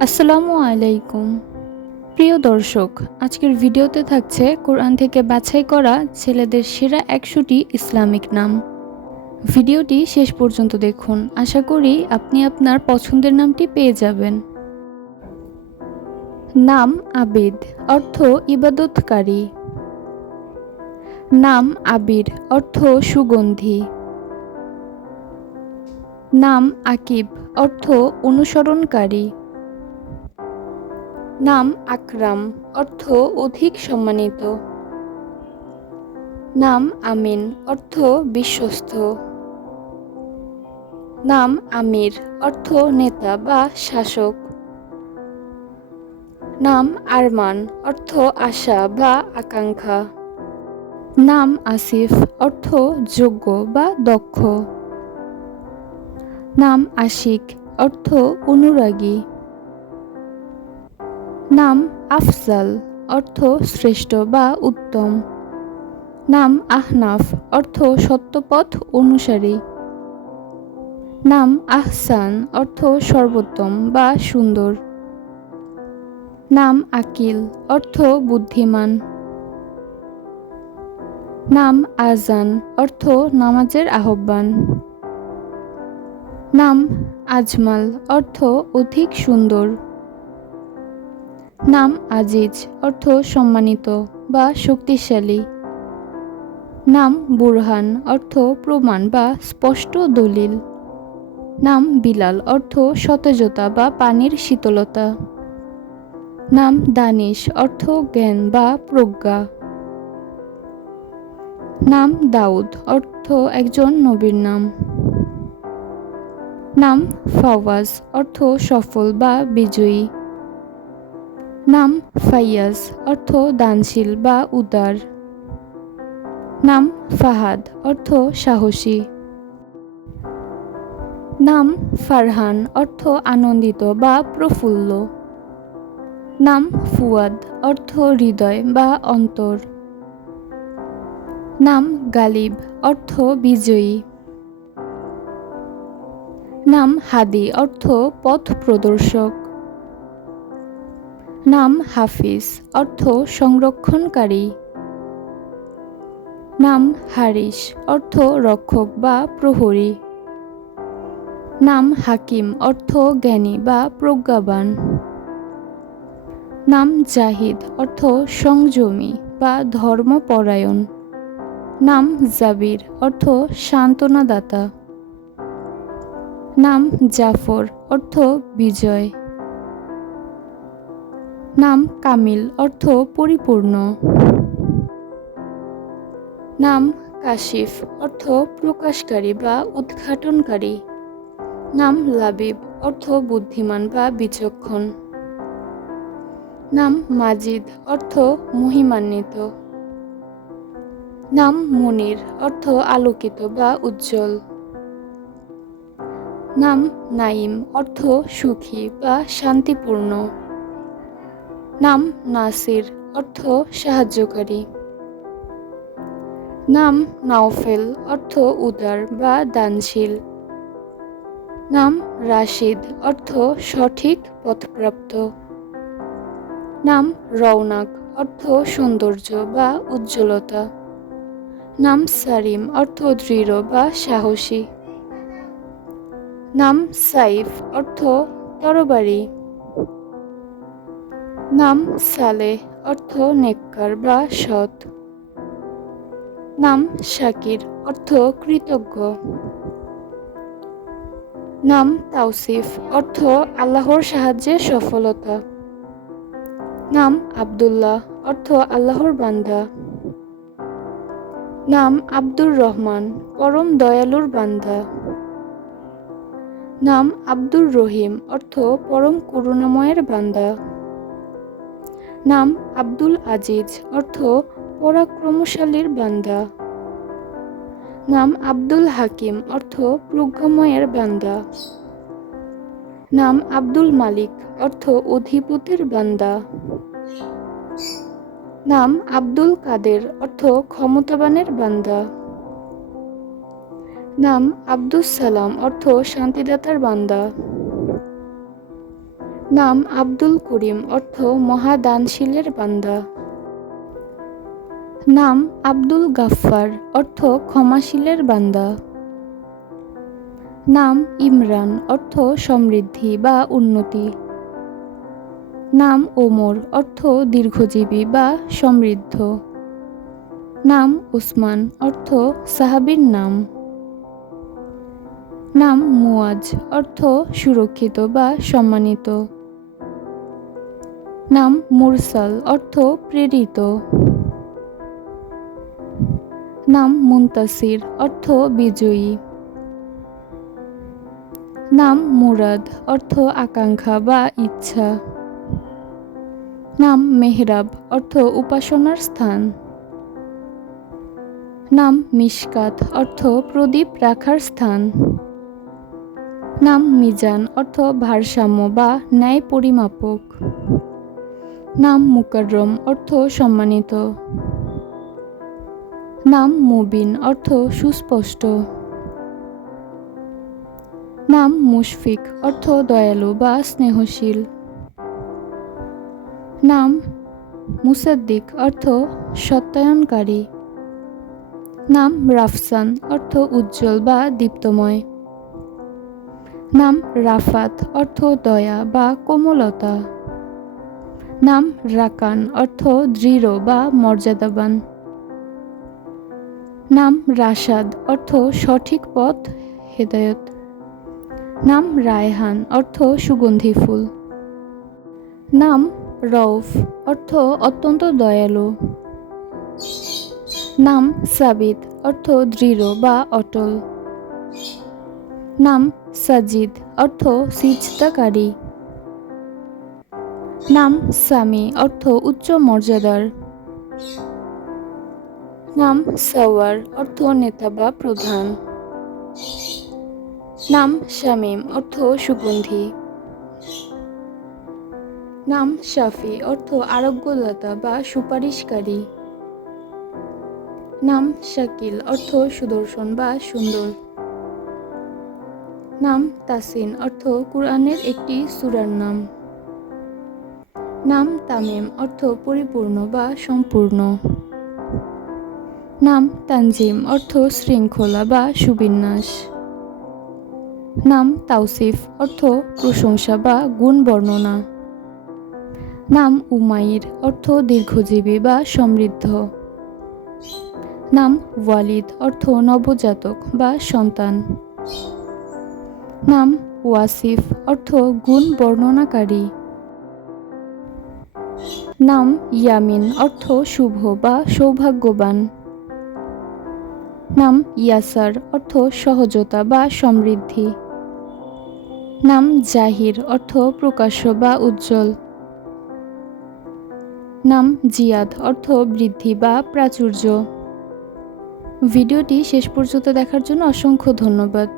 আসসালামু আলাইকুম। প্রিয় দর্শক, আজকের ভিডিওতে থাকছে কোরআন থেকে বাছাই করা ছেলেদের সেরা ১০০টি ইসলামিক নাম। ভিডিওটি শেষ পর্যন্ত দেখুন, আশা করি আপনি আপনার পছন্দের নামটি পেয়ে যাবেন। নাম আবিদ, অর্থ ইবাদতকারী। নাম আবির, অর্থ সুগন্ধি। নাম আকিব, অর্থ অনুসরণকারী। নাম আকরাম, অর্থ অধিক সম্মানিত। নাম আমিন, অর্থ বিশ্বস্ত। নাম আমির, অর্থ নেতা বা শাসক। নাম আরমান, অর্থ আশা বা আকাঙ্ক্ষা। নাম আসিফ, অর্থ যোগ্য বা দক্ষ। নাম আশিক, অর্থ অনুরাগী। নাম আফজাল, অর্থ শ্রেষ্ঠ বা উত্তম। নাম আহনাফ, অর্থ সত্যপথ অনুসারী। নাম আহসান, অর্থ সর্বোত্তম বা সুন্দর। নাম আকিল, অর্থ বুদ্ধিমান। নাম আজান, অর্থ নামাজের আহ্বান। নাম আজমাল, অর্থ অধিক সুন্দর। নাম আজিজ, অর্থ সম্মানিত বা শক্তিশালী। নাম বুরহান, অর্থ প্রমাণ বা স্পষ্ট দলিল। নাম বিলাল, অর্থ সতেজতা বা পানির শীতলতা। নাম দানিশ, অর্থ জ্ঞান বা প্রজ্ঞা। নাম দাউদ, অর্থ একজন নবীর নাম। নাম ফাওয়াজ, অর্থ সফল বা বিজয়ী। নাম ফাইয়াজ, অর্থ দানশীল বা উদার। নাম ফাহাদ, অর্থ সাহসী। নাম ফারহান, অর্থ আনন্দিত বা প্রফুল্ল। নাম ফুয়াদ, অর্থ হৃদয় বা অন্তর। নাম গালিব, অর্থ বিজয়ী। নাম হাদি, অর্থ পথ প্রদর্শক। নাম হাফিজ, অর্থ সংরক্ষণকারী। নাম হারিস, অর্থ রক্ষক বা প্রহরী। নাম হাকিম, অর্থ জ্ঞানী বা প্রজ্ঞাবান। নাম জাহিদ, অর্থ সংযমী বা ধর্মপরায়ণ। নাম জাবির, অর্থ সান্ত্বনাদাতা। নাম জাফর, অর্থ বিজয়। নাম কামিল, অর্থ পরিপূর্ণ। নাম কাশিফ, অর্থ প্রকাশকারী বা উদ্ঘাটনকারী। নাম লাবিব, অর্থ বুদ্ধিমান বা বিচক্ষণ। নাম মাজিদ, অর্থ মহিমান্বিত। নাম মুনির, অর্থ আলোকিত বা উজ্জ্বল। নাম নাইম, অর্থ সুখী বা শান্তিপূর্ণ। নাম নাসির, অর্থ সাহায্যকারী। নাম নাওফেল, অর্থ উদার বা দানশীল। নাম রাশিদ, অর্থ সঠিক পথপ্রাপ্ত। নাম রওনাক, অর্থ সৌন্দর্য বা উজ্জ্বলতা। নাম সারিম, অর্থ দৃঢ় বা সাহসী। নাম সাইফ, অর্থ তরবারি। নাম সালেহ, অর্থ নেককার বা সৎ। নাম শাকির, অর্থ কৃতজ্ঞ। নাম তাওসিফ, অর্থ আল্লাহর সাহায্যে সফলতা। নাম আব্দুল্লাহ, অর্থ আল্লাহর বান্দা। নাম আব্দুর রহমান, পরম দয়ালুর বান্দা। নাম আব্দুর রহিম, অর্থ পরম করুণাময়ের বান্দা। নাম আব্দুল আজিজ, অর্থ পরাক্রমশালীর বান্দা। নাম আব্দুল হাকিম, অর্থ প্রজ্ঞাময়ের বান্দা। নাম আব্দুল মালিক, অর্থ অধিপতির বান্দা। নাম আব্দুল কাদের, অর্থ ক্ষমতাবানের বান্দা। নাম আব্দুস সালাম, অর্থ শান্তিদাতার বান্দা। নাম আব্দুল করিম অর্থ মহাদানশীলের বান্দা। নাম আব্দুল গাফফার অর্থ ক্ষমাশীলের বান্দা। নাম ইমরান অর্থ সমৃদ্ধি বা উন্নতি। নাম ওমর অর্থ দীর্ঘজীবী বা সমৃদ্ধ। নাম উসমান অর্থ সাহাবীর নাম। নাম মুয়াজ অর্থ সুরক্ষিত বা সম্মানিত। নাম মুরসাল অর্থ প্রেরিত। নাম মুনতাসির অর্থ বিজয়ী। নাম মুরাদ অর্থ আকাঙ্ক্ষা বা ইচ্ছা। নাম মেহরাব অর্থ উপাসনার স্থান। নাম মিশকাত অর্থ প্রদীপ রাখার স্থান। নাম মিজান অর্থ ভারসাম্য বা ন্যায় পরিমাপক। নাম মুকাররম অর্থ সম্মানিত। নাম মুবিন অর্থ সুস্পষ্ট। নাম মুশফিক অর্থ দয়ালু বা স্নেহশীল। নাম মুসাদ্দিক অর্থ সত্যায়নকারী। নাম রাফসান অর্থ উজ্জ্বল বা দীপ্তময়। নাম রাফাত অর্থ দয়া বা কোমলতা। নাম রাকান অর্থ দৃঢ় বা মর্যাদাবান। নাম রাশাদ অর্থ সঠিক পথ হেদায়ত। নাম রায়হান অর্থ সুগন্ধি ফুল। নাম রউফ অর্থ অত্যন্ত দয়ালু। নাম সাবিত অর্থ দৃঢ় বা অটল। নাম সাজিদ অর্থ সিজদাকারী। নাম সামি অর্থ উচ্চ মর্যাদার। নাম সাওয়ার অর্থ নেতা বা প্রধান। নাম শামীম অর্থ সুগন্ধি। নাম শাফি অর্থ আরোগ্যদাতা বা সুপারিশকারী। নাম শাকিল অর্থ সুদর্শন বা সুন্দর। নাম তাসিন অর্থ কুরআনের একটি সূরার নাম। নাম তামিম অর্থ পরিপূর্ণ বা সম্পূর্ণ। নাম তানজিম অর্থ শৃঙ্খলা বা সুবিন্যাস। নাম তাওসিফ অর্থ প্রশংসা বা গুণ বর্ণনা। নাম উমাইর অর্থ দীর্ঘজীবী বা সমৃদ্ধ। নাম ওয়ালিদ অর্থ নবজাতক বা সন্তান। নাম ওয়াসিফ অর্থ গুণ বর্ণনাকারী। নাম ইয়ামিন অর্থ শুভ বা সৌভাগ্যবান। নাম ইয়াসার অর্থ সহজতা বা সমৃদ্ধি। নাম জাহির অর্থ প্রকাশ্য বা উজ্জ্বল। নাম জিয়াদ অর্থ বৃদ্ধি বা প্রাচুর্য। ভিডিওটি শেষ পর্যন্ত দেখার জন্য অসংখ্য ধন্যবাদ।